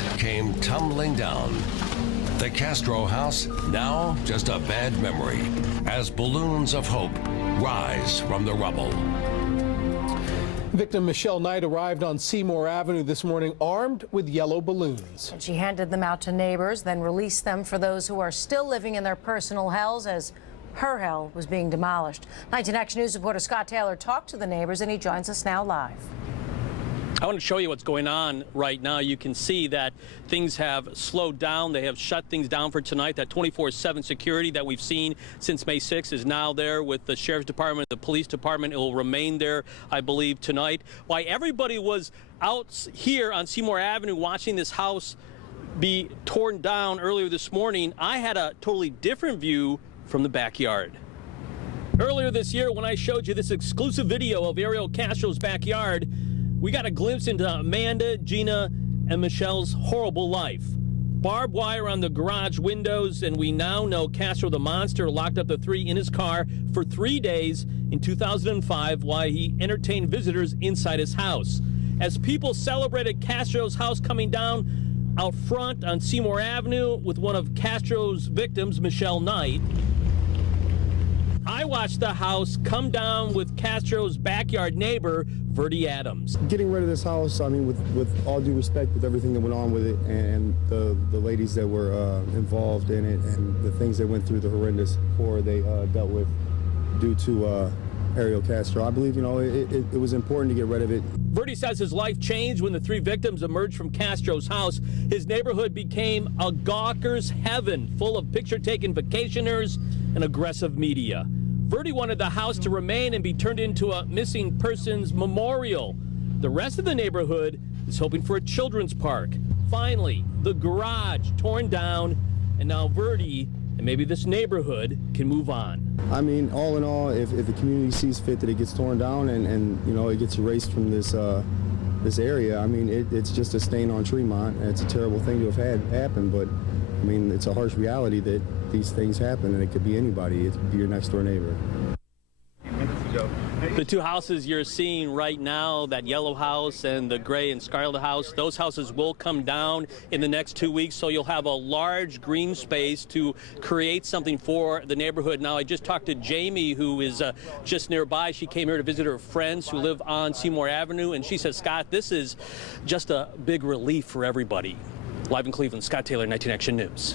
house came tumbling down. The Castro house, now just a bad memory, as balloons of hope rise from the rubble. Victim Michelle Knight arrived on Seymour Avenue this morning armed with yellow balloons. And she handed them out to neighbors, then released them for those who are still living in their personal hells as her hell was being demolished. 19 Action News reporter Scott Taylor talked to the neighbors, and he joins us now live. I want to show you what's going on right now. You can see that things have slowed down. They have shut things down for tonight. That 24/7 security that we've seen since May 6th is now there with the Sheriff's Department, the Police Department. It will remain there, I believe, tonight. Why everybody was out here on Seymour Avenue watching this house be torn down earlier this morning, I had a totally different view from the backyard. Earlier this year, when I showed you this exclusive video of Ariel Castro's backyard, we got a glimpse into Amanda, Gina, and Michelle's horrible life. Barbed wire on the garage windows, and we now know Castro the monster locked up the three in his car for 3 days in 2005 while he entertained visitors inside his house. As people celebrated Castro's house coming down out front on Seymour Avenue with one of Castro's victims, Michelle Knight, I watched the house come down with Castro's backyard neighbor, Verdi Adams. Getting rid of this house, I mean, with all due respect, with everything that went on with it and the ladies that were involved in it and the things they went through, the horrendous horror they dealt with due to Ariel Castro, I believe, you know, it was important to get rid of it. Verdi says his life changed when the three victims emerged from Castro's house. His neighborhood became a gawker's heaven, full of picture-taking vacationers and aggressive media. Verdi wanted the house to remain and be turned into a missing persons memorial. The rest of the neighborhood is hoping for a children's park. Finally, the garage torn down, and now Verdi and maybe this neighborhood can move on. I mean, all in all, if the community sees fit that it gets torn down and you know, it gets erased from this this area, I mean, it's just a stain on Tremont. It's a terrible thing to have had happen, but I mean, it's a harsh reality that these things happen, and it could be anybody. It could be your next door neighbor. The two houses you're seeing right now, that yellow house and the gray and scarlet house, those houses will come down in the next 2 weeks, so you'll have a large green space to create something for the neighborhood. Now, I just talked to Jamie, who is just nearby. She came here to visit her friends who live on Seymour Avenue, and she says, Scott, this is just a big relief for everybody. Live in Cleveland, Scott Taylor, 19 Action News.